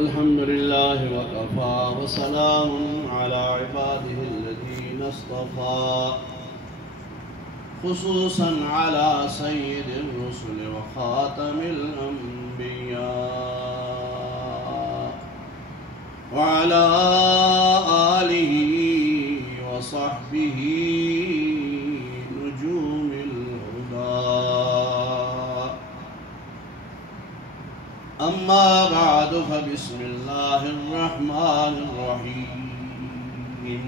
الحمد لله وكفى وسلام على عباده الذين اصطفى خصوصا على سيد الرسل وخاتم الأنبياء وعلى آله وصحبه نجوم الهدى. أما بعد فبسم الله الرحمن الرحيم.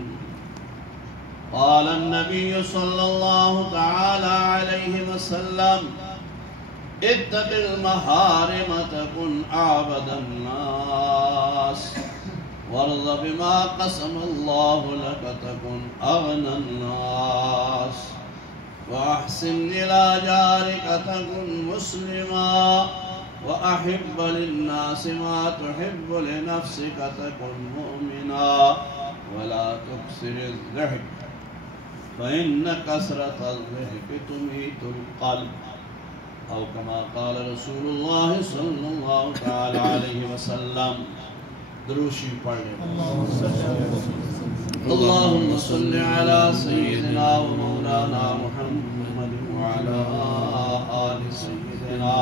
قال النبي صلى الله تعالى عليه وسلم: اتق المحارم تكن أعبد الناس وارض بما قسم الله لك تكن أغنى الناس وأحسن إلى جارك تكن مسلما وأحب للناس ما تحب لنفسك تكن مؤمنا ولا تكثر الضحك فإن كثرة الضحك تميت القلب أو كما قال رسول الله صلى الله تعالى عليه وسلم. دروشی پڑھیں. اللهم صل على سيدنا ومولانا محمد وعلى آل سيدنا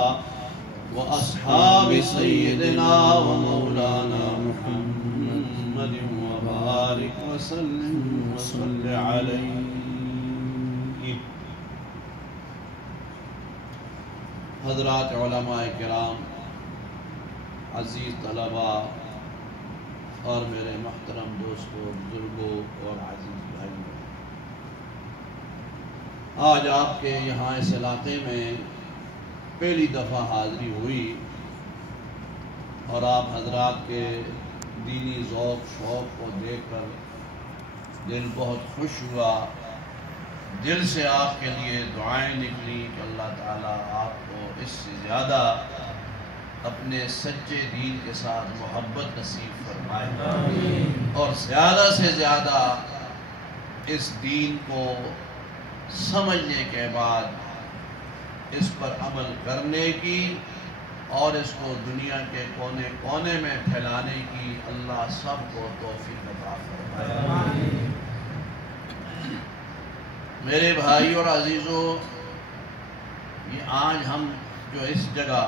وأصحاب سيدنا ومولانا محمد وبارك وسلم وصل عليه. حضرات علماء کرام، عزیز طلباء اور میرے محترم دوستوں، بزرگوں اور عزیز بھائیوں، آج آپ کے یہاں اس علاقے میں پہلی دفعہ حاضری ہوئی اور آپ حضرات کے دینی ذوق شوق کو دیکھ کر دل بہت خوش ہوا. دل سے آپ کے لیے دعائیں نکلی کہ اللہ تعالیٰ آپ کو اس سے زیادہ اپنے سچے دین کے ساتھ محبت نصیب فرمائے اور زیادہ سے زیادہ اس دین کو سمجھنے کے بعد اس پر عمل کرنے کی اور اس کو دنیا کے کونے کونے میں پھیلانے کی اللہ سب کو توفیق عطا فرمائے. میرے بھائی اور عزیزوں، یہ آج ہم جو اس جگہ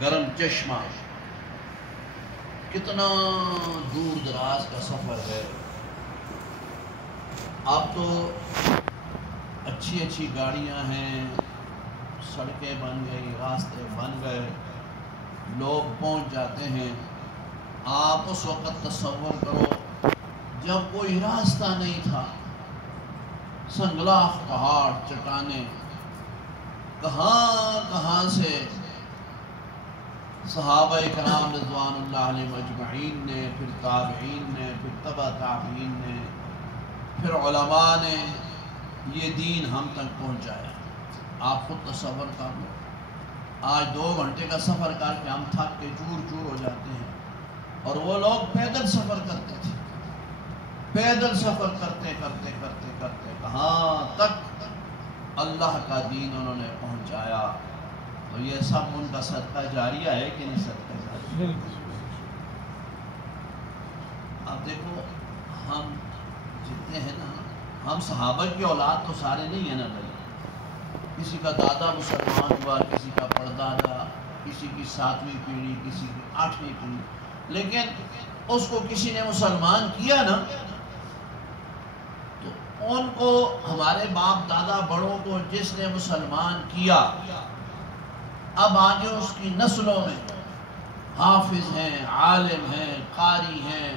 گرم چشمہ، کتنا دور دراز کا سفر ہے. اب تو اچھی اچھی گاڑیاں ہیں، سڑکیں بن گئی، راستے بن گئے، لوگ پہنچ جاتے ہیں. آپ اس وقت تصور کرو جب کوئی راستہ نہیں تھا، سنگلاخ پہاڑ، چٹانیں، کہاں کہاں سے صحابہ کرام رضوان اللہ علیہم اجمعین نے، پھر تابعین نے، پھر تبع تابعین نے، پھر علماء نے یہ دین ہم تک پہنچایا. آپ خود تصور کر لو، آج 2 گھنٹے کا سفر کر کے ہم تھک کے چور چور ہو جاتے ہیں، اور وہ لوگ پیدل سفر کرتے تھے. پیدل سفر کرتے کرتے کرتے کرتے کہاں تک اللہ کا دین انہوں نے پہنچایا. تو یہ سب ان کا صدقہ جاریہ ہے کہ نہیں صدقہ جاریہ؟ اب دیکھو، ہم جتنے ہیں نا، ہم صحابہ کی اولاد تو سارے نہیں ہیں نا بھائی. کسی کا دادا مسلمان ہوا، کسی کا پردادا، کسی کی 7ویں پیڑھی، کسی کی 8ویں پیڑھی، لیکن اس کو کسی نے مسلمان کیا نا، تو ان کو، ہمارے باپ دادا بڑوں کو جس نے مسلمان کیا، اب آگے اس کی نسلوں میں حافظ ہیں، عالم ہیں، قاری ہیں،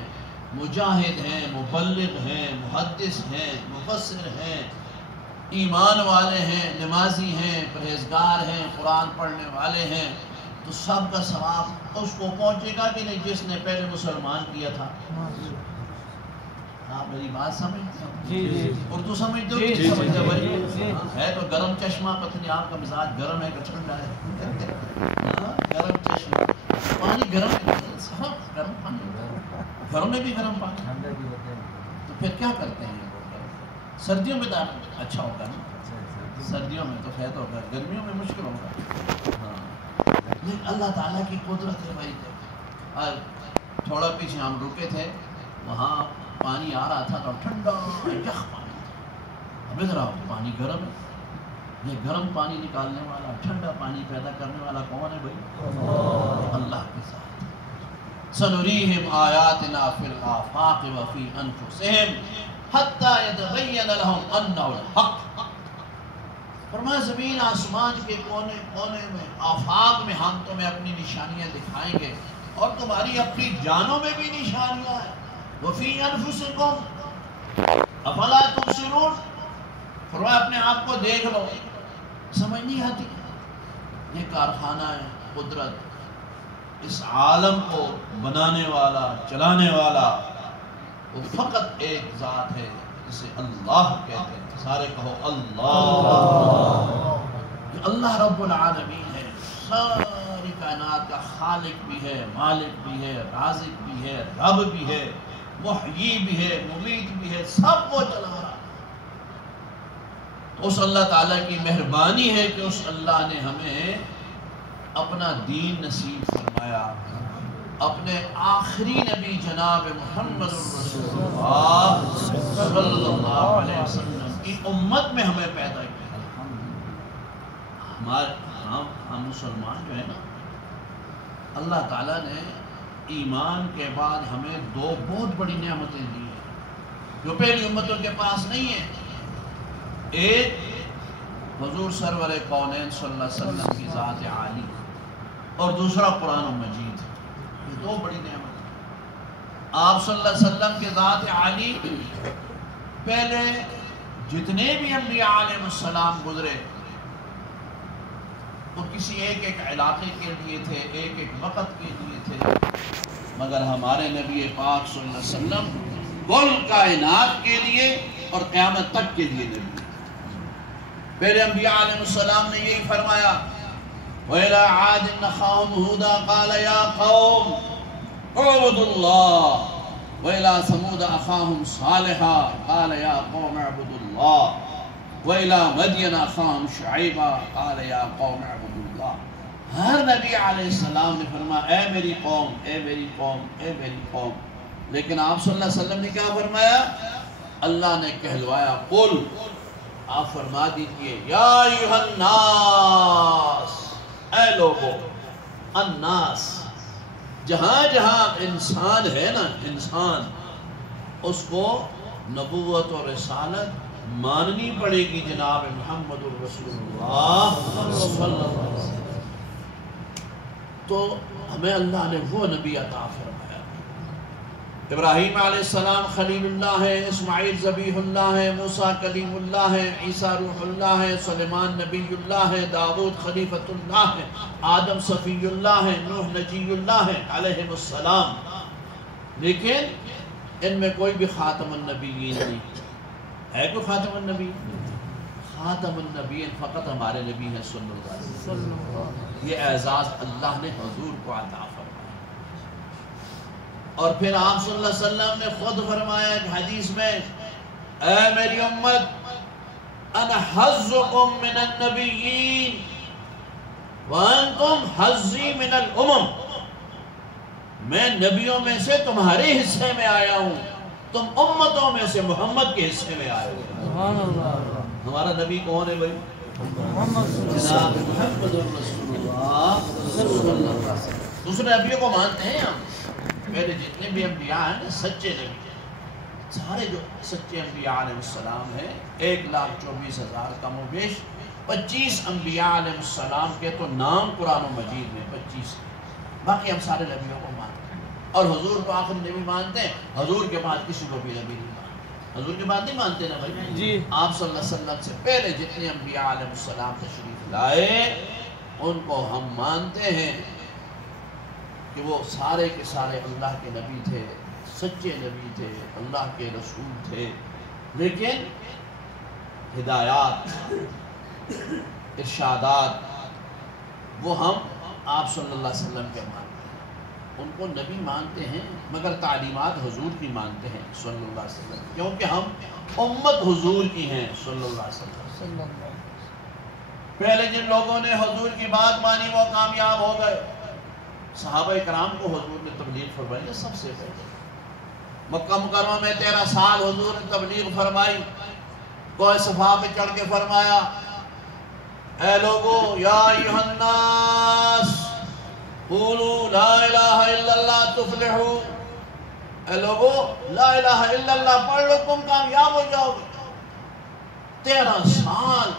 مجاہد ہیں، مبلغ ہیں، محدث ہیں، مفسر ہیں، ایمان والے ہیں، نمازی ہیں، پرہیزگار ہیں، قرآن پڑھنے والے ہیں. تو سب کا ثواب اس کو پہنچے گا کہ نہیں جس نے پہلے مسلمان کیا تھا. آپ میری بات سمجھتے ہیں؟ اردو سمجھتے ہو؟ ہے تو گرم چشمہ، پتہ نہیں آپ کا مزاج گرم ہے کہ ٹھنڈا ہے. گرم چشمہ، پانی گرم ہے، گرم پانی، گھروں میں بھی گرم پانی. تو پھر کیا کرتے ہیں؟ سردیوں میں اچھا ہوگا نا، سردیوں میں تو فائدہ ہوگا، گرمیوں میں مشکل ہوگا. ہاں، لیکن اللہ تعالیٰ کی قدرت ہے بھائی. تھوڑا پیچھے ہم رکے تھے، وہاں پانی آ رہا تھا تو ٹھنڈا یخ پانی تھا. اب ادھر آؤ، پانی گرم ہے. یہ گرم پانی نکالنے والا، ٹھنڈا پانی پیدا کرنے والا کون ہے بھائی؟ اللہ کے ساتھ. سنریہم آیاتنا فی الآفاق وفی انفسہم حتی یتبین لہم انہ الحق. فرمایا زمین آسمان کے کونے کونے میں، آفاق میں ہم تمہیں اپنی نشانیاں دکھائیں گے، اور تمہاری اپنی جانوں میں بھی نشانیاں ہیں. وفی انفسکم افلا تبصرون. فرمایا اپنے آپ کو دیکھ لو، سمجھ نہیں آتی. یہ کارخانہ ہے قدرت، اس عالم کو بنانے والا، چلانے والا وہ فقط ایک ذات ہے جسے اللہ کہتے ہیں. سارے کہو اللہ. یہ اللہ رب العالمین ہے، ساری کائنات کا خالق بھی ہے، مالک بھی ہے، رازق بھی ہے، رب بھی ہے، محیی بھی ہے، ممیت بھی ہے، سب کو چلا رہا. اس اللہ تعالیٰ کی مہربانی ہے کہ اس اللہ نے ہمیں اپنا دین نصیب فرمایا، اپنے آخری نبی جناب محمد رسول اللہ صلی اللہ علیہ وسلم کی امت میں ہمیں پیدا کیا. ہم مسلمان جو ہے نا، اللہ تعالیٰ نے ایمان کے بعد ہمیں دو بہت بڑی نعمتیں دی ہیں جو پہلی امتوں کے پاس نہیں ہیں. ایک حضور سرور کونین صلی اللہ علیہ وسلم کی ذات عالی، اور دوسرا قرآن مجید. یہ دو بڑی نعمت ہیں. آپ صلی اللہ علیہ وسلم کی ذات عالی، پہلے جتنے بھی انبیاء علیہ السلام گزرے وہ کسی ایک ایک علاقے کے لیے تھے، ایک ایک وقت کے لیے تھے، مگر ہمارے نبی پاک صلی اللہ علیہ وسلم کل کائنات کے لیے اور قیامت تک کے لیے نبی. پہلے انبیاء علیہ السلام نے یہی فرمایا، وَإِلَىٰ عَادٍ أَخَاهُمْ هُودًا قَالَ يَا قَوْمِ اعْبُدُوا اللَّهَ وَإِلَىٰ ثَمُودَ أَخَاهُمْ صَالِحًا قَالَ يَا قَوْمِ اعْبُدُوا اللَّهَ وَإِلَىٰ مَدْيَنَ أَخَاهُمْ شُعَيْبًا قَالَ يَا قَوْمِ اعْبُدُوا اللَّهَ. ہر نبی علیہ السلام نے فرمایا اے میری قوم، اے میری قوم، اے میری قوم. لیکن آپ صلی اللہ علیہ وسلم نے کیا فرمایا؟ اللہ نے کہلوایا قل، آپ فرما دیجئے یا ایھا الناس، اے لوگو. الناس، جہاں جہاں انسان ہے نا، انسان، اس کو نبوت اور رسالت ماننی پڑے گی جناب محمد الرسول اللہ صلی اللہ علیہ وسلم. تو ہمیں اللہ نے وہ نبی عطا فرمایا. ابراہیم علیہ السلام خلیل اللہ ہے، اسماعیل ذبیح اللہ ہے، موسیٰ کلیم اللہ ہے، عیسیٰ روح اللہ ہے، سلیمان نبی اللہ ہے، داؤد خلیفۃ اللہ ہے، آدم صفی اللہ ہے، نوح نجی اللہ ہے علیہ السلام. لیکن ان میں کوئی بھی خاتم النبیین نہیں ہے. کوئی خاتم النبی؟ خاتم النبیین فقط ہمارے نبی ہیں صلی اللہ علیہ وسلم. یہ اعزاز اللہ نے حضور کو عطا فرمایا. اور پھر آپ صلی اللہ علیہ وسلم نے خود فرمایا ایک حدیث میں، اے میری امت، انا حظکم من النبیین وانتم حظی من الامم. میں نبیوں میں سے تمہارے حصے میں آیا ہوں، تم امتوں میں سے محمد کے حصے میں آئے ہو. ہمارا نبی کون ہے بھائی؟ جناب محمد الرسول اللہ صلی اللہ علیہ وسلم. دوسرے نبیوں کو مانتے ہیں ہم. پہلے جتنے بھی انبیاء ہیں سچے نبی، سارے جو سچے انبیاء علیہ السلام ہیں 1,24,000 کم و بیش 25 انبیاء علیہ السلام کے تو نام قرآن و مجید میں 25. باقی ہم سارے نبیوں کو مانتے ہیں اور حضور کو آخری نبی مانتے ہیں. حضور کے بعد کسی کو بھی نبی نہیں مانتے. حضور کے بعد نہیں مانتے نا بھائی جی. آپ صلی اللہ علیہ وسلم سے پہلے جتنے انبیاء علیہ السلام تشریف لائے ان کو ہم مانتے ہیں کہ وہ سارے کے سارے اللہ کے نبی تھے، سچے نبی تھے، اللہ کے رسول تھے. لیکن ہدایات، ارشادات وہ ہم آپ صلی اللہ علیہ وسلم کے مانتے ہیں. ان کو نبی مانتے ہیں مگر تعلیمات حضور کی مانتے ہیں صلی اللہ علیہ وسلم، کیونکہ ہم امت حضور کی ہیں صلی اللہ علیہ وسلم. پہلے جن لوگوں نے حضور کی بات مانی وہ کامیاب ہو گئے. صحابہ کرام کو حضور نے تبلیغ فرمائی ہے سب سے پہلے۔ مکہ مکرمہ میں 13 سال حضور نے تبلیغ فرمائی۔ کوہ صفا پہ چڑھ کے فرمایا اے لوگو یا ایھا الناس قولوا لا الہ الا اللہ تفلحوا، اے لوگو لا الہ الا اللہ پڑھ لو تم کامیاب ہو جاؤ گے۔ 13 سال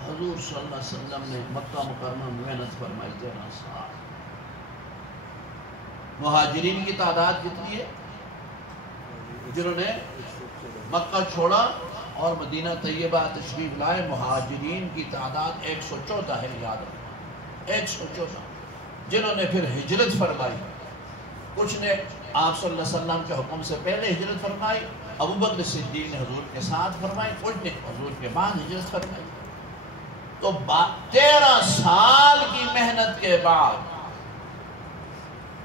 حضور صلی اللہ علیہ وسلم نے مکہ مکرمہ میں محنت فرمائی، 13 سال۔ مہاجرین کی تعداد کتنی ہے جنہوں نے مکہ چھوڑا اور مدینہ طیبہ تشریف لائے؟ مہاجرین کی تعداد 114 ہے، یاد رکھنا 114، جنہوں نے پھر ہجرت فرمائی۔ کچھ نے آپ صلی اللہ علیہ وسلم کے حکم سے پہلے ہجرت فرمائی، ابو بکر صدیق نے حضور کے ساتھ فرمائی، کچھ نے حضور کے بعد ہجرت فرمائی۔ تو 13 سال کی محنت کے بعد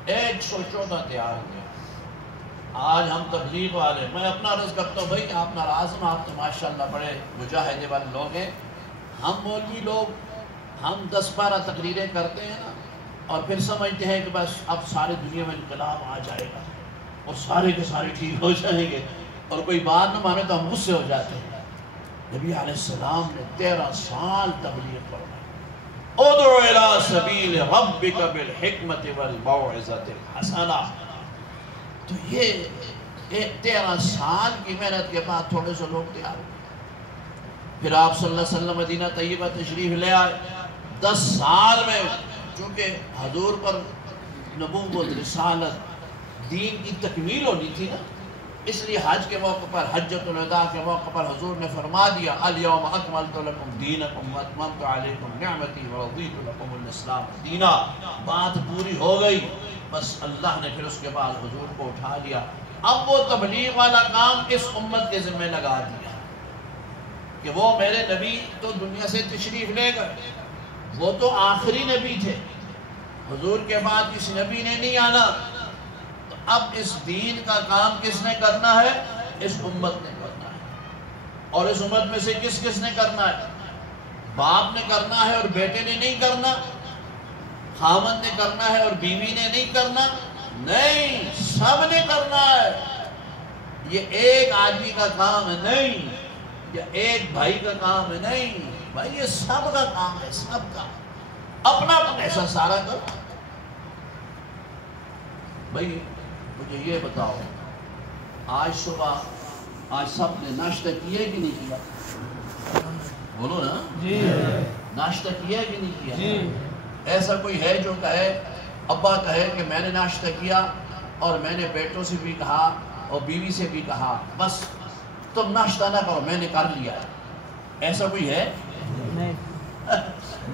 114 تیار ہوئے۔ آج ہم تبلیغ والے، میں اپنا عرض کرتا ہوں بھائی آپ ناراض ہوں، آپ تو ماشاءاللہ بڑے مجاہدے والے لوگ ہیں۔ ہم مولوی لوگ ہم 10-12 تقریریں کرتے ہیں نا، اور پھر سمجھتے ہیں کہ بس اب سارے دنیا میں انقلاب آ جائے گا اور سارے کے سارے ٹھیک ہو جائیں گے، اور کوئی بات نہ مانے تو ہم غصے ہو جاتے ہیں۔ نبی علیہ السلام نے 13 سال تبلیغ فرمائی۔ ادعو الی سبیل ربک بالحکمت والموعظۃ الحسنہ۔ تو یہ 13 سال کی محنت کے بعد تھوڑے سے لوگ تیار ہوئے۔ پھر آپ صلی اللہ علیہ وسلم مدینہ طیبہ تشریف لے آئے۔ 10 سال میں چونکہ حضور پر نبوت، رسالت، دین کی تکمیل ہونی تھی نا، اس لیے حج کے موقع پر، حجۃ الوداع کے موقع پر حضور نے فرما دیا الیوم اکملت لکم دینکم واتممت علیکم نعمتی ورضیت لکم الاسلام دینا۔ بات پوری ہو گئی، بس اللہ نے پھر اس کے بعد حضور کو اٹھا لیا۔ اب وہ تبلیغ والا کام اس امت کے ذمہ لگا دیا کہ وہ میرے نبی تو دنیا سے تشریف لے گئے، وہ تو آخری نبی تھے، حضور کے بعد کسی نبی نے نہیں آنا۔ تو اب اس دین کا کام کس نے کرنا ہے؟ اس امت نے کرنا ہے۔ اور اس امت میں سے کس کس نے کرنا ہے؟ باپ نے کرنا ہے اور بیٹے نے نہیں کرنا، خاوند نے کرنا ہے اور بیوی نے نہیں کرنا، نہیں، سب نے کرنا ہے۔ یہ ایک آدمی کا کام ہے نہیں، یا ایک بھائی کا کام ہے نہیں، بھائی یہ سب کا کام ہے، سب کا اپنا اپنا ایسا سارا کر۔ بھائی مجھے یہ بتاؤ، آج صبح آج سب نے ناشتہ کیا کہ نہیں کیا؟ بولو نا جی، ناشتہ کیا کہ نہیں کیا؟ جی۔ ایسا کوئی ہے جو کہے، ابا کہے کہ میں نے ناشتہ کیا اور میں نے بیٹوں سے بھی کہا اور بیوی سے بھی کہا بس تم ناشتہ نہ کرو، میں نے کر لیا؟ ایسا کوئی ہے؟ نہیں۔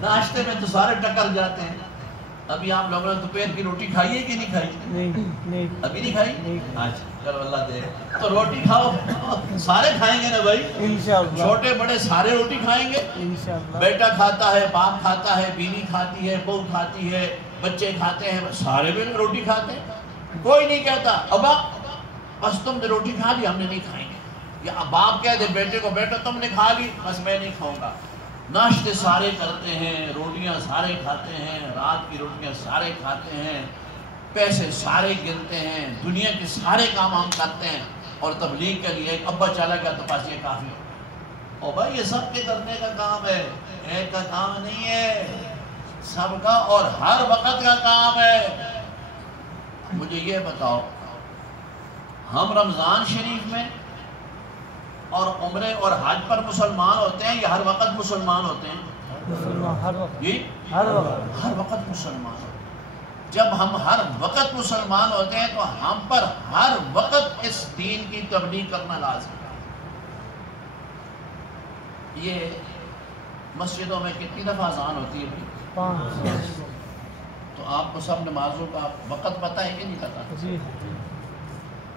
ناشتے میں تو سارے ٹکر جاتے ہیں۔ ابھی آپ لوگوں نے دوپہر کی روٹی کھائی ہے کہ نہیں کھائی؟ نہیں، ابھی نہیں کھائی؟ اچھا چلو اللہ دے، تو روٹی کھاؤ، سارے کھائیں گے نا بھائی، چھوٹے بڑے سارے روٹی کھائیں گے۔ بیٹا کھاتا ہے، باپ کھاتا ہے، بیوی کھاتی ہے، بہو کھاتی ہے، بچے کھاتے ہیں، سارے بھی روٹی کھاتے ہیں۔ کوئی نہیں کہتا ابا بس تم نے روٹی کھا لی، ہم نے نہیں کھائیں گے، یا باپ کہہ دے بیٹے کو بیٹا تم نے کھا لی بس میں نہیں کھاؤں گا۔ ناشتے سارے کرتے ہیں، روٹیاں سارے کھاتے ہیں، رات کی روٹیاں سارے کھاتے ہیں، پیسے سارے گنتے ہیں، دنیا کے سارے کام ہم کرتے ہیں، اور تبلیغ کے لیے ایک ابا چلا گیا تو پاس یہ کافی ہو۔ اور بھائی یہ سب کے کرنے کا کام ہے، ایک کا کام نہیں ہے، سب کا اور ہر وقت کا کام ہے۔ مجھے یہ بتاؤ، ہم رمضان شریف میں اور عمرے اور حج پر مسلمان ہوتے ہیں یا ہر وقت مسلمان ہوتے ہیں؟ ہر وقت، ہر وقت مسلمان ہوتے ہیں۔ جب ہم ہر وقت مسلمان ہوتے ہیں تو ہم پر ہر وقت اس دین کی تبلیغ کرنا لازم ہے۔ یہ مسجدوں میں کتنی دفعہ اذان ہوتی ہے؟ 5۔ تو آپ کو سب نمازوں کا وقت پتہ ہے کہ نہیں پتہ؟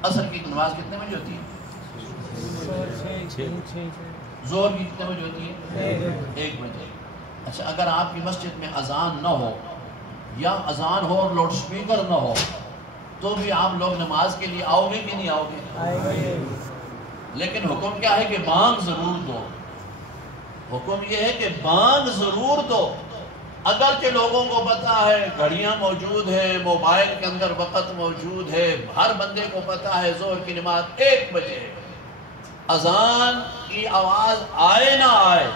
عصر کی نماز کتنے بجے ہوتی ہے؟ زور کی کتنے بجے ہوتی ہے؟ 1 بجے۔ اچھا اگر آپ کی مسجد میں اذان نہ ہو یا اذان ہو اور لاؤڈ سپیکر نہ ہو تو بھی آپ لوگ نماز کے لیے آؤ گے کہ نہیں آؤ گے؟ لیکن حکم کیا ہے کہ بانگ ضرور دو، حکم یہ ہے کہ بانگ ضرور دو۔ اگرچہ لوگوں کو پتا ہے گھڑیاں موجود ہیں، موبائل کے اندر وقت موجود ہے، ہر بندے کو پتا ہے ظہر کی نماز 1 بجے ہے، اذان کی آواز آئے نہ آئے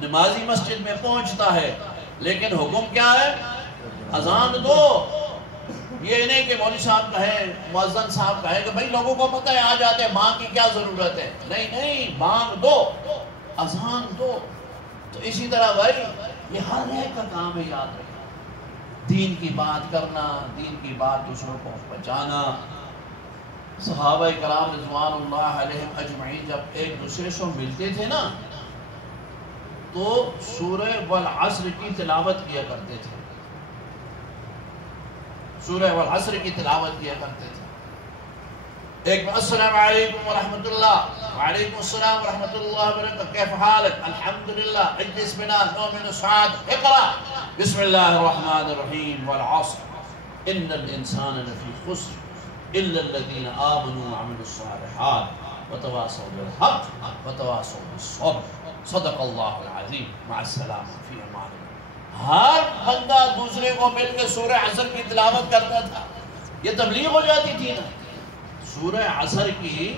نمازی مسجد میں پہنچتا ہے، لیکن حکم کیا ہے؟ اذان دو۔ یہ نہیں کہ مولوی صاحب کہیں، مؤذن صاحب کہیں کہ بھئی لوگوں کو پتہ ہے آ جاتے ہیں، ماں کی کیا ضرورت ہے؟ نہیں، بانگ دو، اذان دو۔ تو اسی طرح بھائی یہ ہر ایک کا کام ہے، یاد رکھنا، دین کی بات کرنا، دین کی بات دوسروں کو پہنچانا۔ صحابہ کرام رضوان اللہ علیہم اجمعین جب ایک دوسرے سے ملتے تھے نا تو سورہ والعصر کی تلاوت کیا کرتے تھے، سورہ والعصر کی تلاوت کیا کرتے تھے۔ ایک السلام علیکم ورحمۃ اللہ، وعلیکم السلام ورحمۃ اللہ وبرکاتہ، کیف حالک؟ الحمدللہ، اجلس بنا نؤمن سعاد، اقرأ بسم اللہ الرحمن الرحیم، والعصر ان الانسان لفی خسر الا الذین آمنوا وعملوا الصالحات وتواصوا بالحق وتواصوا بالصبر، صدق اللہ العظیم، مع السلامہ فی امان اللہ۔ ہر بندہ دوسرے کو مل کے سورہ عصر کی تلاوت کرتا تھا، یہ تبلیغ ہو جاتی تھی نا۔ سورہ عصر کی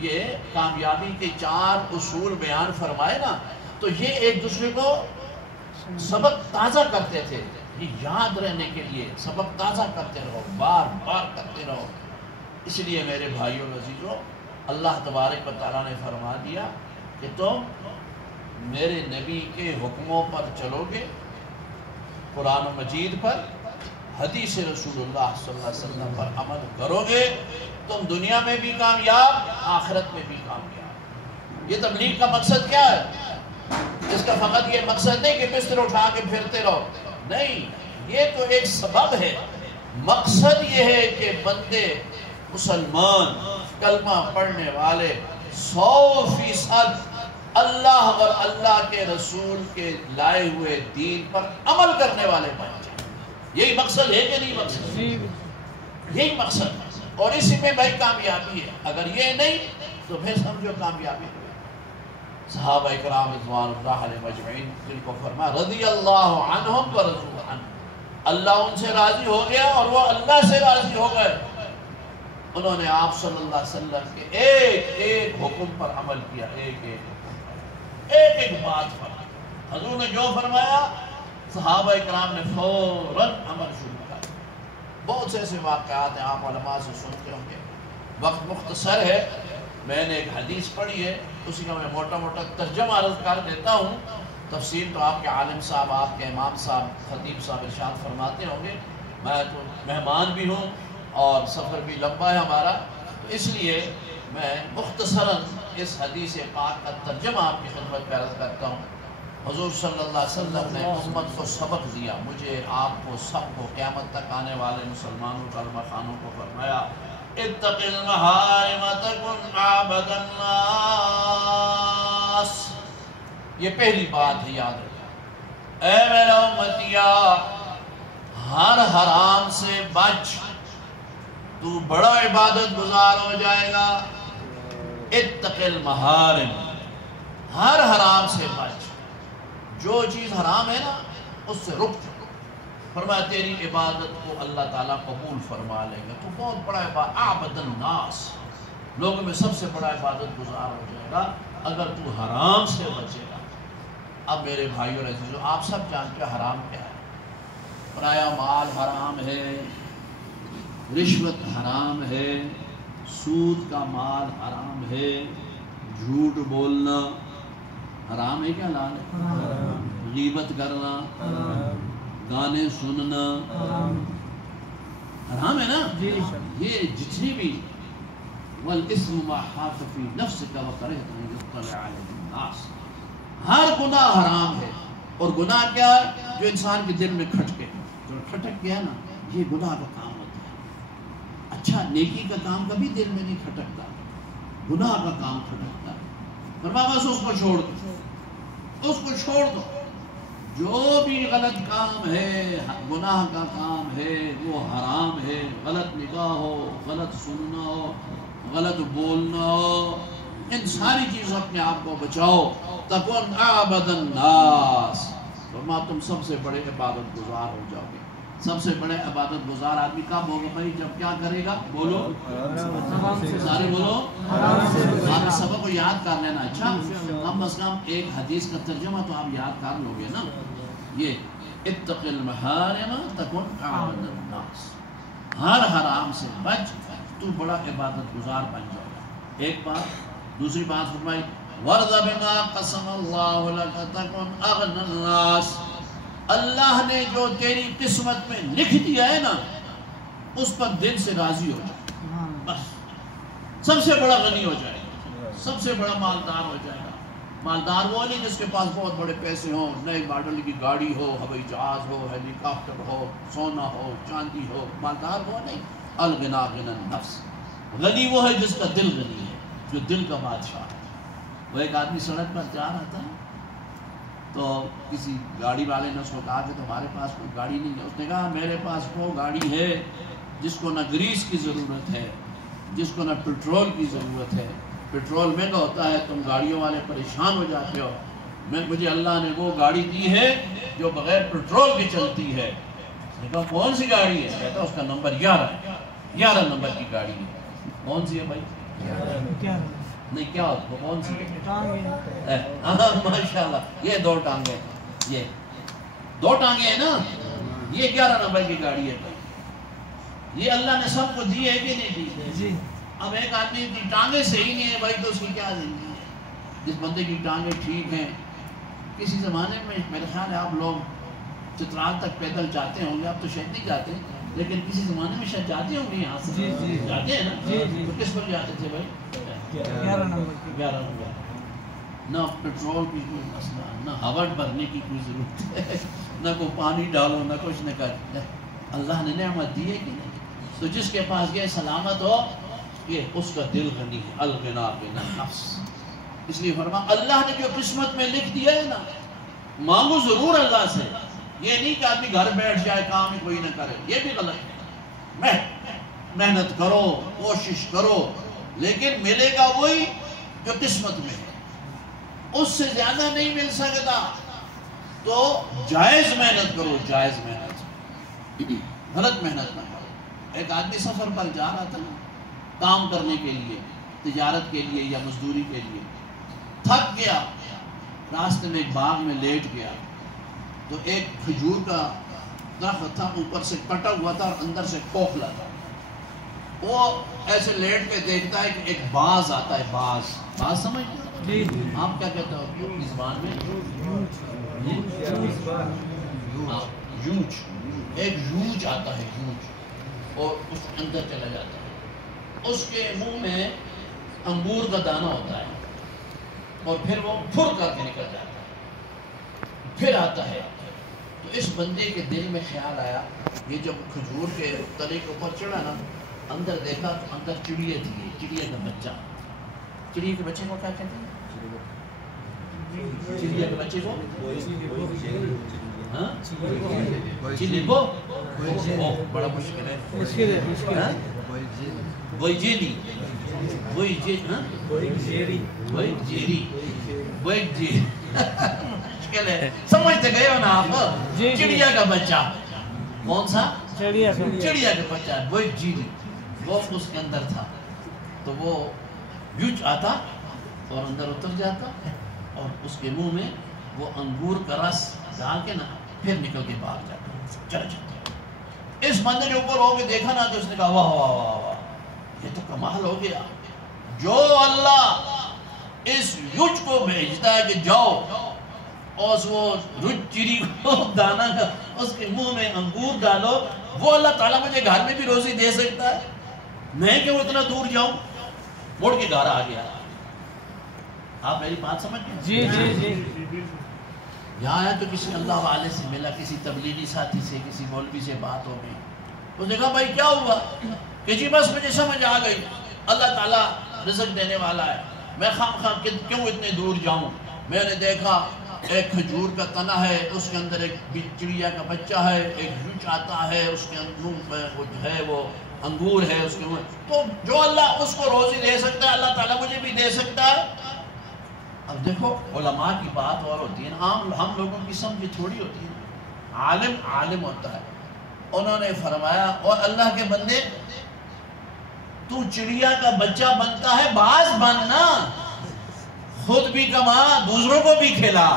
یہ کامیابی کے 4 اصول بیان فرمائے نا، تو یہ ایک دوسرے کو سبق تازہ کرتے تھے، یہ یاد رہنے کے لیے سبق تازہ کرتے رہو، بار بار کرتے رہو۔ اس لیے میرے بھائیوں عزیزو، اللہ تبارک و تعالیٰ نے فرما دیا کہ تم میرے نبی کے حکموں پر چلو گے، قرآن مجید پر، حدیث رسول اللہ صلی اللہ علیہ وسلم پر عمل کرو گے، تم دنیا میں بھی کامیاب، آخرت میں بھی کامیاب۔ یہ تبلیغ کا مقصد کیا ہے؟ اس کا فقط یہ مقصد نہیں کہ بستر اٹھا کے پھرتے رہو، نہیں، یہ تو ایک سبب ہے۔ مقصد یہ ہے کہ بندے مسلمان کلمہ پڑھنے والے 100% اللہ اور اللہ کے رسول کے لائے ہوئے دین پر عمل کرنے والے بن جائیں۔ یہی مقصد ہے کہ نہیں مقصد؟ یہی مقصد ہے، اور اسی میں بھائی کامیابی ہے۔ اگر یہ نہیں تو پھر سمجھو کامیابی ہوئی۔ صحابہ کرام رضوان اللہ علیہم اجمعین جن کو فرمایا رضی اللہ عنہم ورضوا عنہ، اللہ ان سے راضی ہو گیا اور وہ اللہ سے راضی ہو گئے۔ انہوں نے آپ صلی اللہ علیہ وسلم کے ایک ایک حکم پر عمل کیا، ایک ایک بات پر۔ حضور نے جو فرمایا صحابہ کرام نے فوراً عمل شروع کر۔ بہت سے ایسے واقعات ہیں، آپ علماء سے سنتے ہوں گے، وقت مختصر ہے، میں نے ایک حدیث پڑھی ہے، اسی کا میں موٹا موٹا ترجمہ عرض کر دیتا ہوں۔ تفسیر تو آپ کے عالم صاحب، آپ کے امام صاحب، خطیب صاحب ارشاد فرماتے ہوں گے، میں تو مہمان بھی ہوں اور سفر بھی لمبا ہے ہمارا، تو اس لیے میں مختصراً اس حدیث پاک کا ترجمہ آپ کی خدمت میں عرض کرتا ہوں۔ حضور صلی اللہ علیہ وسلم نے امت کو سبق دیا، مجھے، آپ کو، سب کو، قیامت تک آنے والے مسلمانوں کلمہ خانوں کو فرمایا اتق المحارم تکن عبد الناس۔ یہ پہلی بات ہے، یاد رکھو، اے میرا امتیا، ہر حرام سے بچ، تو بڑا عبادت گزار ہو جائے گا۔ اتق المحارم، ہر حرام سے بچ، جو چیز حرام ہے نا اس سے رک جاؤ۔ فرمایا تیری عبادت کو اللہ تعالیٰ قبول فرما لے گا، تو بہت بڑا عبد الناس، لوگوں میں سب سے بڑا عبادت گزار ہو جائے گا اگر تو حرام سے بچے گا۔ اب میرے بھائیوں اور عزیزوں، آپ سب جانتے ہیں حرام کیا ہے۔ پرایا مال حرام ہے، رشوت حرام ہے، سود کا مال حرام ہے، جھوٹ بولنا حرام ہے کیا حلال ہے؟ غیبت کرنا، گانے سننا حرام ہے نا؟ یہ جتنی بھی والاسم ما حاک فی نفسک وکرہت ان یطلع علیہ الناس، ہر گناہ حرام ہے۔ اور گناہ کیا ہے؟ جو انسان کے دل میں کھٹکے، جو کھٹک گیا نا، یہ گناہ کا کام ہوتا ہے۔ اچھا نیکی کا کام کبھی دل میں نہیں کھٹکتا، گناہ کا کام کھٹکتا ہے۔ فرمایا بس اس کو چھوڑ دو، اس کو چھوڑ دو، جو بھی غلط کام ہے، گناہ کا کام ہے، وہ حرام ہے، غلط نگاہ ہو، غلط سننا ہو، غلط بولنا ہو، ان ساری چیزوں اپنے آپ کو بچاؤ۔ تکن عبد الناس، فرمایا تم سب سے بڑے عبادت گزار ہو جاؤ گے. سب سے بڑے عبادت گزار آدمی کب ہوگا بھائی؟ جب کیا کرے گا؟ بولو سارے بولو. آپ سبق کو یاد کر لینا. اچھا کم از کم ایک حدیث کا ترجمہ تو آپ یاد کر لو گے نا. یہ اتق المحارم تکن اعبد الناس، ہر حرام سے بچ تو بڑا عبادت گزار بن جائے گا. ایک بات. دوسری بات فرمائی وَرْضَ بِمَا قَسَمَ اللَّهُ لَكَ تَكُنْ أَغْنَى النَّاسِ، اللہ نے جو تیری قسمت میں لکھ دیا ہے نا اس پر دل سے راضی ہو جائے، بس سب سے بڑا غنی ہو جائے گا، سب سے بڑا مالدار ہو جائے گا. مالدار وہ نہیں جس کے پاس بہت بڑے پیسے ہوں، نئے ماڈل کی گاڑی ہو، ہوائی جہاز ہو، ہیلی کاپٹر ہو، سونا ہو، چاندی ہو. مالدار وہ نہیں. الغنا غنى النفس، غنی وہ ہے جس کا دل غنی ہے، جو دل کا بادشاہ ہے. وہ ایک آدمی سڑک پر جا رہا تھا تو کسی گاڑی والے نے اس کو کہا کہ تمہارے پاس کوئی گاڑی نہیں ہے. اس نے کہا میرے پاس وہ گاڑی ہے جس کو نہ گریس کی ضرورت ہے، جس کو نہ پیٹرول کی ضرورت ہے. پیٹرول مہنگا ہوتا ہے، تم گاڑیوں والے پریشان ہو جاتے ہو. مجھے اللہ نے وہ گاڑی دی ہے جو بغیر پیٹرول کی چلتی ہے. اس نے کہا کون سی گاڑی ہے؟ کہتا اس کا نمبر 11 ہے، 11 نمبر کی گاڑی ہے. کون سی ہے بھائی؟ نہیں کیا وہ کون سی ہے؟ ماشاء اللہ یہ 2 ٹانگیں، یہ 2 ٹانگیں ہیں نا، یہ 11 نمبر کی گاڑی ہے. بھائی یہ اللہ نے سب کو دی ہے کہ نہیں دی؟ اب ایک آدمی کی ٹانگیں صحیح نہیں ہے بھائی تو اس کی کیا زندگی ہے؟ جس بندے کی ٹانگیں ٹھیک ہیں، کسی زمانے میں میرے خیال ہے آپ لوگ چترال تک پیدل جاتے ہوں گے. آپ تو شاید نہیں جاتے لیکن کسی زمانے میں شاید جاتے ہوں گے یہاں سے. جاتے ہیں نا؟ تو کس پر جاتے تھے بھائی؟ 11 نمبر. نہ پیٹرول کی کوئی مسئلہ، نہ ہوا بھرنے کی کوئی ضرورت ہے، نہ کوئی پانی ڈالو، نہ کچھ نہ کر. اللہ نے نعمت دی ہے کہ نہیں؟ تو جس کے پاس یہ سلامت ہو یہ اس کا دل غنی ہے. الغنا غنى النفس. اس لیے فرما اللہ نے جو قسمت میں لکھ دیا ہے نا مانگو ضرور اللہ سے. یہ نہیں کہ آدمی گھر بیٹھ جائے کام ہی کوئی نہ کرے، یہ بھی غلط ہے. محنت کرو، کوشش کرو، لیکن ملے گا وہی جو قسمت میں ہے، اس سے زیادہ نہیں مل سکتا. تو جائز محنت کرو، جائز محنت، غلط محنت نہ کرو. ایک آدمی سفر پر جا رہا تھا کام کرنے کے لیے، تجارت کے لیے یا مزدوری کے لیے، تھک گیا، راستے میں ایک باغ میں لیٹ گیا تو ایک کھجور کا درخت تھا، اوپر سے کٹا ہوا تھا اور اندر سے کھوکھلا تھا. وہ ایسے لیٹ کے دیکھتا ہے کہ ایک باز آتا ہے. باز سمجھتے ہیں آپ کیا کہتے ہو اپنی زبان میں؟ یوچ. ایک یوچ آتا ہے، یوچ، اور اس کے اندر چلا جاتا ہے. اس کے منہ میں انگور کا دانہ ہوتا ہے اور پھر وہ پھر کر کے نکل جاتا ہے. پھر آتا ہے. تو اس بندے کے دل میں خیال آیا، یہ جب کھجور کے تنے کے اوپر چڑھا نا، اندر دیکھا تو اندر چڑیا تھی، چڑیا کا بچہ. چڑیا کے بچے کو کیا کہتے ہیں؟ چڑیا کے بچے کو بڑا مشکل ہے. مشکل ہے، سمجھتے گئے ہو نا آپ؟ چڑیا کا بچہ. کون سا؟ چڑیا کا بچہ. وہی جیلی وہ اس کے اندر تھا. تو وہ یوچ آتا اور اندر اتر جاتا اور اس کے منہ میں وہ انگور کا رس ڈال کے نا پھر نکل کے باہر جاتا، چلا جاتا. اس بندے نے اوپر ہو کے دیکھا نا تو اس نے کہا واہ واہ واہ واہ، یہ تو کمال ہو گیا. جو اللہ اس یوچ کو بھیجتا ہے کہ جاؤ اور وہ رچ چڑی کو دانا کا اس کے منہ میں انگور ڈالو، وہ اللہ تعالیٰ مجھے گھر میں بھی روزی دے سکتا ہے. میں کہ وہ اتنا دور جاؤں. مڑ کے گھر آ گیا. آپ میری بات سمجھ گئے؟ جی. یہاں ہے تو کسی اللہ والے سے ملا، کسی تبلیغی ساتھی سے، کسی مولوی سے بات ہو گئی. اس نے کہا بھائی کیا ہوا؟ کہ جی بس مجھے سمجھ آ گئی، اللہ تعالیٰ رزق دینے والا ہے، میں خام کیوں اتنے دور جاؤں. میں نے دیکھا ایک کھجور کا تنا ہے، اس کے اندر ایک چڑیا کا بچہ ہے، ایک یوچ آتا ہے، اس کے اندر ہے وہ انگور ہے اس کے، تو جو اللہ اس کو روزی دے سکتا ہے اللہ تعالیٰ مجھے بھی دے سکتا ہے. اب دیکھو علماء کی بات اور ہوتی ہے، عام ہم لوگوں کی سمجھ تھوڑی ہوتی ہے، عالم عالم ہوتا ہے۔ انہوں نے فرمایا اور اللہ کے بندے تو چڑیا کا بچہ بنتا ہے، باز بننا، خود بھی کما دوسروں کو بھی کھلا۔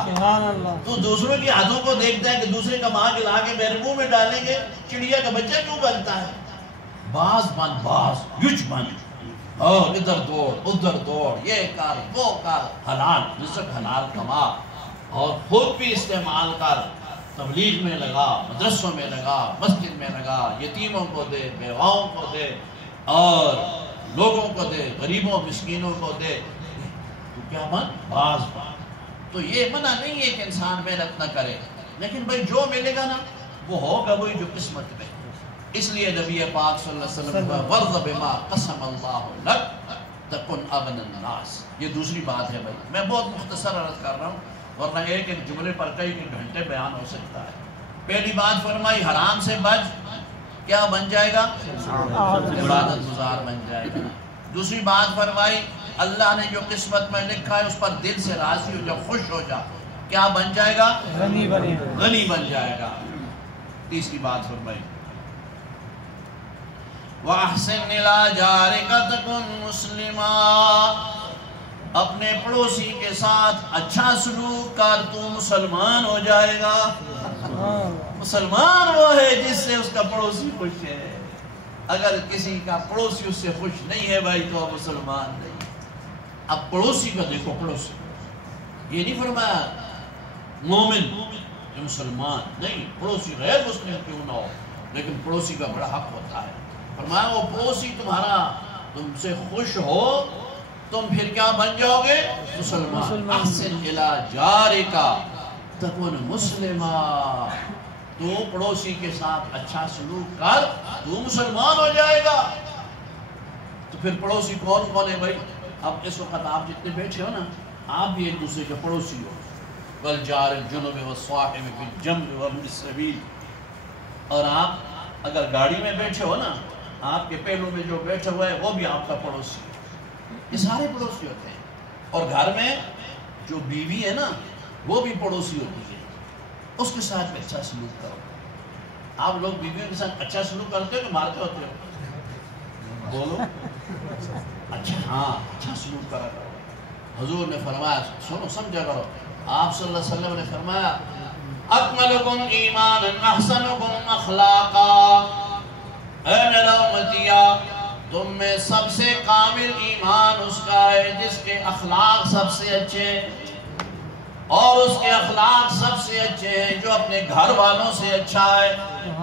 تو دوسروں کی ہاتھوں کو دیکھتا ہے کہ دوسرے کما کے لا کے میرے منہ میں ڈالیں گے، چڑیا کا بچہ کیوں بنتا ہے؟ باز بن، باز یوج بن، اور ادھر دوڑ ادھر دوڑ، یہ کر وہ کر، حلال رزق حلال کما، اور خود بھی استعمال کر، تبلیغ میں لگا، مدرسوں میں لگا، مسجد میں لگا، یتیموں کو دے، بیواؤں کو دے، اور لوگوں کو دے، غریبوں مسکینوں کو دے۔ تو کیا بن؟ باز بن۔ تو یہ منع نہیں ہے کہ انسان محنت نہ کرے، لیکن بھائی جو ملے گا نا وہ ہوگا وہی جو قسمت میں۔ اس لیے نبی پاک صلی اللہ علیہ وسلم کا ورض بما قسم اللہ لک تکن اغنى الناس، یہ دوسری بات ہے بھائی۔ میں بہت مختصر عرض کر رہا ہوں، ورنہ ایک ایک جملے پر کئی گھنٹے بیان ہو سکتا ہے۔ پہلی بات فرمائی حرام سے بچ، کیا بن جائے گا؟ عبادت گزار بن جائے گا۔ دوسری بات فرمائی اللہ نے جو قسمت میں لکھا ہے اس پر دل سے راضی ہو جا، خوش ہو جا، کیا بن جائے گا؟ غنی بن جائے گا۔ تیسری بات فرمائی وَأَحْسِنْ إِلَىٰ جَارِكَ تَكُنْ مُسْلِمًا، اپنے پڑوسی کے ساتھ اچھا سلوک کر، تو مسلمان ہو جائے گا۔ مسلمان وہ ہے جس سے اس کا پڑوسی خوش ہے، اگر کسی کا پڑوسی اس سے خوش نہیں ہے بھائی تو وہ مسلمان نہیں۔ اب پڑوسی کا دیکھو، پڑوسی یہ نہیں فرمایا مومن جو مسلمان نہیں، پڑوسی غیر مسلم کیوں نہ ہو لیکن پڑوسی کا بڑا حق ہوتا ہے۔ فرمایا وہ پڑوسی تمہارا تم سے خوش ہو، تم پھر کیا بن جاؤ گے؟ مسلمان۔ احسن الی جارک تکن مسلما، تو پڑوسی کے ساتھ اچھا سلوک کر، تو مسلمان ہو جائے گا۔ تو پھر پڑوسی کون کون ہے بھائی؟ اب اس وقت آپ جتنے بیٹھے ہو نا، آپ بھی ایک دوسرے کے پڑوسی ہو۔ والجار الجنب والصاحب بالجنب وابن السبیل، اور آپ اگر گاڑی میں بیٹھے ہو نا، آپ کے پہلو میں جو بیٹھا ہوا ہے وہ بھی آپ کا پڑوسی ہے۔ یہ سارے پڑوسی ہوتے ہیں۔ اور گھر میں جو بیوی ہے نا وہ بھی پڑوسی ہوتی ہے، اس کے ساتھ بھی اچھا سلوک کرو۔ آپ لوگ بیویوں کے ساتھ اچھا سلوک کرتے ہو کہ مارتے ہوتے ہو؟ بولو۔ اچھا، ہاں اچھا سلوک کرا کرو۔ حضور نے فرمایا، سنو سمجھا کرو، آپ صلی اللہ علیہ وسلم نے فرمایا اکملکم ایمانا احسنکم اخلاقا، اے میرا امتیا تم میں سب سے کامل ایمان اس کا ہے جس کے اخلاق سب سے اچھے ہیں، اور اس کے اخلاق سب سے اچھے ہیں جو اپنے گھر والوں سے اچھا ہے۔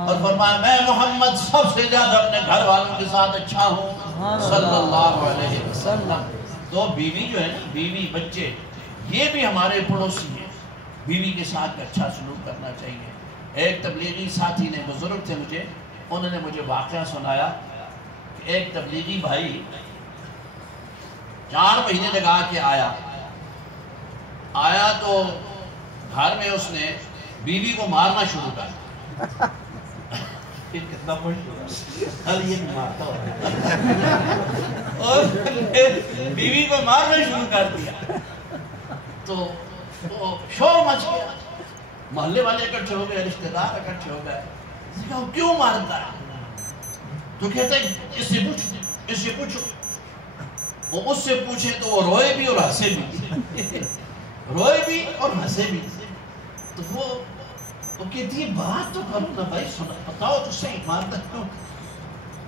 اور فرمایا میں محمد سب سے زیادہ اپنے گھر والوں کے ساتھ اچھا ہوں صلی اللہ علیہ وسلم۔ تو بیوی جو ہے نا، بیوی بچے یہ بھی ہمارے پڑوسی ہیں، بیوی کے ساتھ اچھا سلوک کرنا چاہیے۔ ایک تبلیغی ساتھی نے، بزرگ تھے مجھے، انہوں نے مجھے واقعہ سنایا کہ ایک تبلیغی بھائی 4 مہینے لگا کے آیا تو گھر میں اس نے بیوی کو مارنا شروع کر کتنا یہ مارتا اور بیوی کو مارنا شروع کر دیا تو شور مچ گیا، محلے والے اکٹھے ہو گئے، رشتہ دار اکٹھے ہو گئے، کیوں مارتا ہے؟ تو کہتے ہیں اس سے پوچھو۔ وہ اس سے پوچھے تو وہ روئے بھی اور ہنسے بھی، روئے بھی اور ہنسے بھی۔ تو وہ کہتی ہے بات تو کرو نا بھائی، سنا بتاؤ تو صحیح، مارتا کیوں؟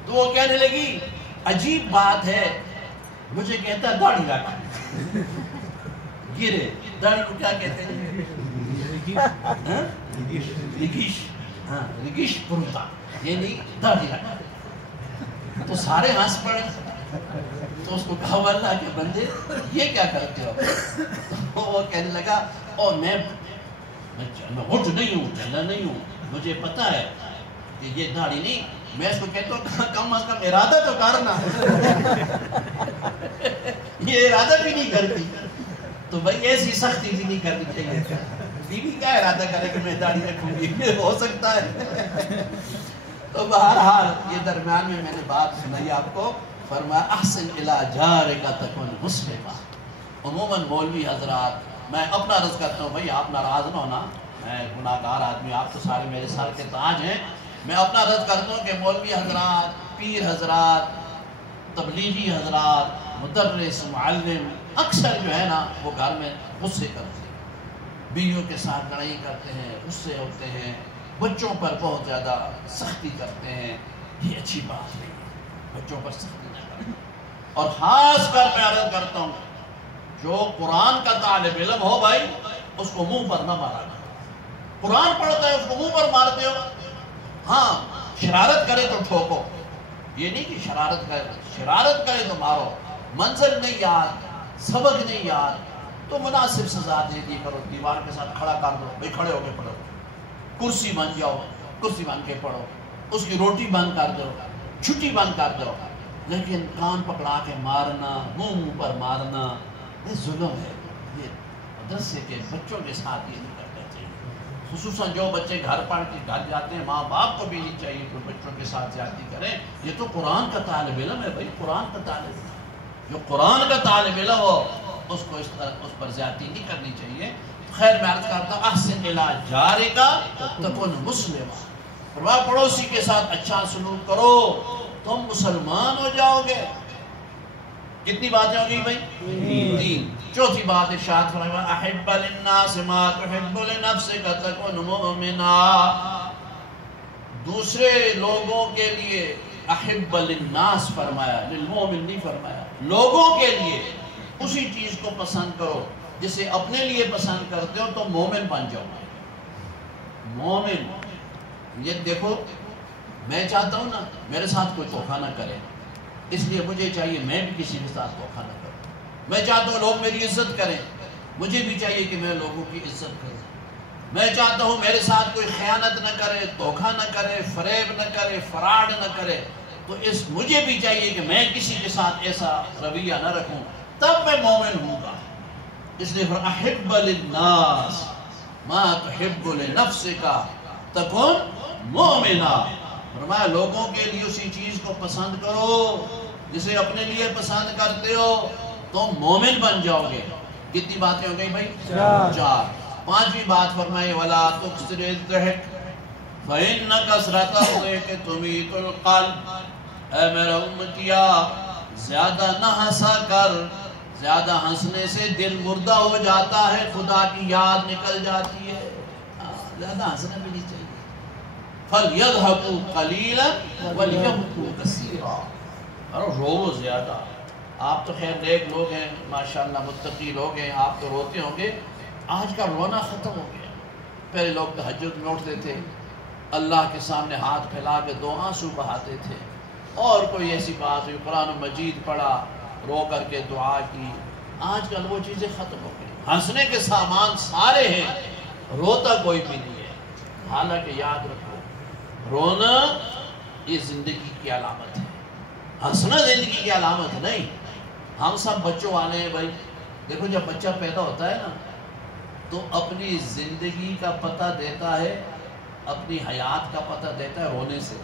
تو وہ کہنے لگی عجیب بات ہے، مجھے کہتا داڑھی رکھ، گرے داڑھی کو کیا کہتے ہیں؟ رگیش، ہاں رگیش پرتا، یعنی داڑھی رکھ۔ تو سارے ہنس پڑے، تو اس کو کہا اللہ کے بندے یہ کیا کرتے ہو؟ وہ کہنے لگا او میں اٹھ نہیں ہوں، چلا نہیں ہوں، مجھے پتا ہے کہ یہ داڑھی نہیں، میں اس کو کہتا ہوں کم از کم ارادہ تو کرنا، یہ ارادہ بھی نہیں کرتی۔ تو بھائی ایسی سختی بھی نہیں کرنی چاہیے، بیوی کیا ارادہ کرے کہ میں داڑھی رکھوں گی، ہو سکتا ہے۔ تو بہرحال یہ درمیان میں نے بات سنائی آپ کو، فرمایا احسن الی جارک تکن مسلما، عموماً مولوی حضرات، میں اپنا عرض کرتا ہوں بھائی آپ ناراض نہ ہونا، میں گناہ گار آدمی، آپ تو سارے میرے سر کے تاج ہیں، میں اپنا عرض کرتا ہوں کہ مولوی حضرات، پیر حضرات، تبلیغی حضرات، مدرس، معلم اکثر جو ہے نا وہ گھر میں غصے کرتے ہیں، بیویوں کے ساتھ لڑائی کرتے ہیں، غصے ہوتے ہیں، بچوں پر بہت زیادہ سختی کرتے ہیں. یہ اچھی بات نہیں ہے، بچوں پر سختی نہ کریں. اور خاص کر میں عرض کرتا ہوں جو قرآن کا طالب علم ہو بھائی اس کو منہ پر نہ مارا کرو. قرآن پڑھتا ہے اس کو منہ پر مارتے ہو. ہاں شرارت کرے تو ٹھوکو، یہ نہیں کہ شرارت کرے تو مارو. منزل نہیں یاد، سبق نہیں یاد تو مناسب سزا دے دی کرو، دیوار کے ساتھ کھڑا کر دو، بھائی کھڑے ہو کے پڑھو. کرسی بن جاؤ، کرسی بن کے پڑھو، اس کی روٹی بند کر دو، چھٹی بند کر دو. لیکن کان پکڑا کے مارنا، منہ پر مارنا یہ ظلم ہے. یہ مدرسے کے بچوں کے ساتھ یہ نہیں کرنا چاہیے. خصوصاً جو بچے گھر پڑھ کے گھر جاتے ہیں، ماں باپ کو بھی نہیں چاہیے کہ بچوں کے ساتھ زیادتی کریں. یہ تو قرآن کا طالب علم ہے بھائی، قرآن کا طالب علم. جو قرآن کا طالب علم ہو اس کو اس پر زیادتی نہیں کرنی چاہیے. خیر میں عرض کرتا ہوں احسن الی جارک تکن مسلما، فرمایا پڑوسی کے ساتھ اچھا سلوک کرو تم مسلمان ہو جاؤ گے. کتنی باتیں ہو گئی بھائی؟ تین. چوتھی بات ارشاد فرمایا احب للناس ما تحب لنفسک تکن مؤمنا، دوسرے لوگوں کے لیے احب للناس فرمایا، للمؤمن نہیں فرمایا. لوگوں کے لیے اسی چیز کو پسند کرو جسے اپنے لیے پسند کرتے ہو تو مومن بن جاؤ. مومن یہ دیکھو، میں چاہتا ہوں نا میرے ساتھ کوئی دھوکہ نہ کرے، اس لیے مجھے چاہیے میں بھی کسی کے ساتھ دھوکہ نہ کروں. میں چاہتا ہوں لوگ میری عزت کریں، مجھے بھی چاہیے کہ میں لوگوں کی عزت کروں. میں چاہتا ہوں میرے ساتھ کوئی خیانت نہ کرے، دھوکہ نہ کرے، فریب نہ کرے، فراڈ نہ کرے، تو مجھے بھی چاہیے کہ میں کسی کے ساتھ ایسا رویہ نہ رکھوں، تب میں مومن ہوں گا. اس لیے احب للناس ما تحب لنفسک تکن مؤمنا، فرمایا لوگوں کے لیے اسی چیز کو پسند کرو جسے اپنے لیے پسند کرتے ہو تو مومن بن جاؤ گے. کتنی باتیں ہو گئی بھائی؟ چار. پانچویں بات فرمائے ولا تکثر الضحک فإن کثرت الضحک تمیت القلب، اے میرا امتیا زیادہ نہ ہنسا کر، زیادہ ہنسنے سے دل مردہ ہو جاتا ہے، خدا کی یاد نکل جاتی ہے. زیادہ ہنسنا بھی نہیں چاہیے. فَلْيَضْحَكُوا قَلِيلًا وَلْيَبْكُوا كَثِيرًا، اور رو زیادہ. آپ تو خیر نیک لوگ ہیں، ماشاءاللہ متقی لوگ ہیں، آپ تو روتے ہوں گے. آج کا رونا ختم ہو گیا. پہلے لوگ تہجد میں اٹھتے تھے، اللہ کے سامنے ہاتھ پھیلا کے دو آنسو بہاتے تھے، اور کوئی ایسی بات ہوئی قرآن مجید پڑھا، رو کر کے دعا کی. آج کل وہ چیزیں ختم ہو گئی. ہنسنے کے سامان سارے ہیں، روتا کوئی بھی نہیں ہے. حالانکہ یاد رکھو رونا یہ زندگی کی علامت ہے، ہنسنا زندگی کی علامت نہیں. ہم سب بچوں والے ہیں بھائی. دیکھو جب بچہ پیدا ہوتا ہے نا تو اپنی زندگی کا پتہ دیتا ہے، اپنی حیات کا پتہ دیتا ہے رونے سے.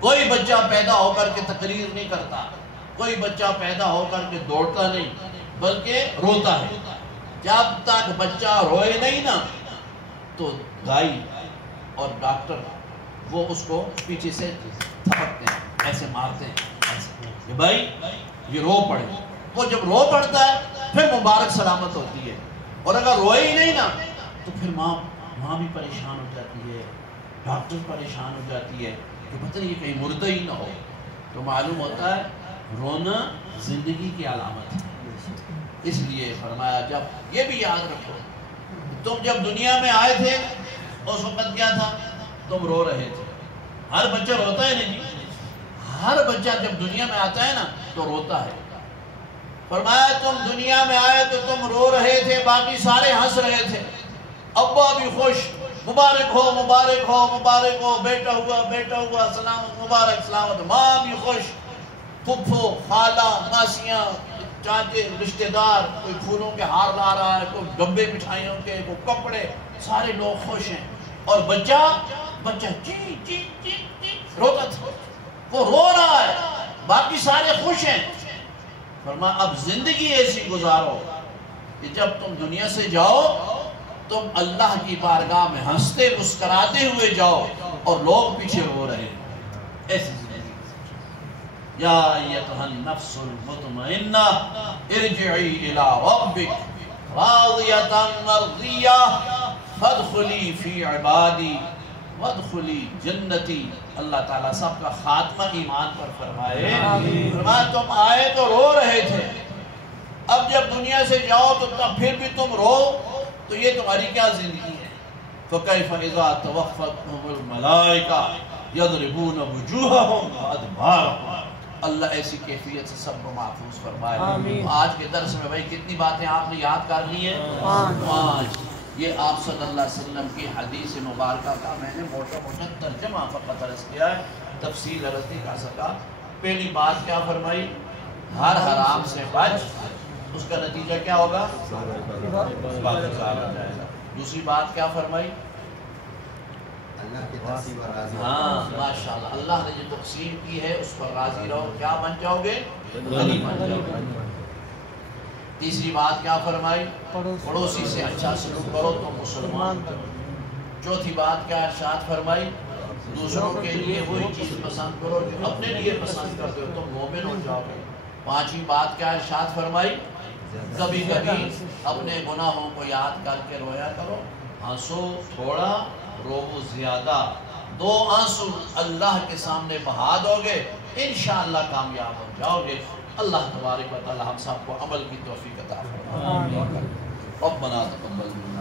کوئی بچہ پیدا ہو کر کے تقریر نہیں کرتا، کوئی بچہ پیدا ہو کر کے دوڑتا نہیں، بلکہ روتا ہے. جب تک بچہ روئے نہیں نا تو دائی اور ڈاکٹر وہ اس کو پیچھے سے تھپکتے ہیں، ایسے مارتے ہیں، ایسے کہ بھائی یہ رو پڑے. وہ جب رو پڑتا ہے پھر مبارک سلامت ہوتی ہے. اور اگر روئے ہی نہیں نا تو پھر ماں بھی پریشان ہو جاتی ہے، ڈاکٹر پریشان ہو جاتی ہے کہ پتہ نہیں یہ کہیں مردہ ہی نہ ہو. تو معلوم ہوتا ہے رونا زندگی کی علامت ہے. اس لیے فرمایا جب یہ بھی یاد رکھو تم جب دنیا میں آئے تھے اس وقت کیا تھا؟ تم رو رہے تھے. ہر بچہ روتا ہے نہیں، ہر بچہ جب دنیا میں آتا ہے نا تو روتا ہے. فرمایا تم دنیا میں آئے تو تم رو رہے تھے، باقی سارے ہنس رہے تھے. ابا بھی خوش، مبارک ہو مبارک ہو مبارک ہو، بیٹا ہوا سلامت مبارک سلامت. ماں بھی خوش، پھپھو خالہ ماسیاں چاچے رشتہ دار، کوئی پھولوں کے ہار لا رہا ہے، کوئی ڈبے مٹھائیوں کے، کوئی کپڑے، سارے لوگ خوش ہیں. اور بچہ چی چی چی چی روتا تھا. وہ رو رہا ہے، باقی سارے خوش ہیں. فرمایا اب زندگی ایسی گزارو کہ جب تم دنیا سے جاؤ تم اللہ کی بارگاہ میں ہنستے مسکراتے ہوئے جاؤ اور لوگ پیچھے رو رہے ہیں. ایسی زندگی. یا ایتھا النفس المطمئنہ ارجعی الی ربک راضیۃ مرضیہ فادخلی فی عبادی وادخلی جنتی. اللہ تعالیٰ سب کا خاتمہ ایمان پر فرمائے. فرمایا تم آئے تو رو رہے تھے، اب جب دنیا سے جاؤ تو تب پھر بھی تم رو، تو یہ تمہاری کیا زندگی ہے؟ فَكَيْفَ إِذَا تَوَفَّتْهُمُ الْمَلَائِكَةُ يَضْرِبُونَ وُجُوهَهُمْ وَأَدْبَارَهُمْ. اللہ ایسی کیفیت سے سب کو محفوظ فرمائے. آج کے درس میں بھائی کتنی باتیں آپ نے یاد کر لی ہیں؟ 5. یہ آپ صلی اللہ علیہ وسلم کی حدیث مبارکہ کا میں نے موٹا موٹا ترجمہ فقط عرض کیا ہے، تفصیل عرض نہیں کر سکا. پہلی بات کیا فرمائی؟ ہر حرام سے بچ، اس کا نتیجہ کیا ہوگا؟ دوسری بات کیا فرمائی؟ ہاں ماشاءاللہ، اللہ نے جو تقسیم کی ہے اس پر راضی رہو، کیا بن جاؤ گے؟ غنی بن جاؤ گے. تیسری بات کیا فرمائی؟ پڑوسی سے اچھا سلوک کرو تو مسلمان کرو. چوتھی بات کیا ارشاد فرمائی؟ دوسروں کے لیے وہی چیز پسند کرو جو اپنے لیے پسند کرتے ہو تو مومن ہو جاؤ گے. پانچویں بات کیا ارشاد فرمائی؟ کبھی کبھی اپنے گناہوں کو یاد کر کے رویا کرو. ہنسو تھوڑا، رو زیادہ. 2 آنسو اللہ کے سامنے بہا دو گے، انشاءاللہ کامیاب ہو جاؤ گے. اللہ تبارک و تعالی ہم سب کو عمل کی توفیق عطا فرمائے. ربنا تقبل منا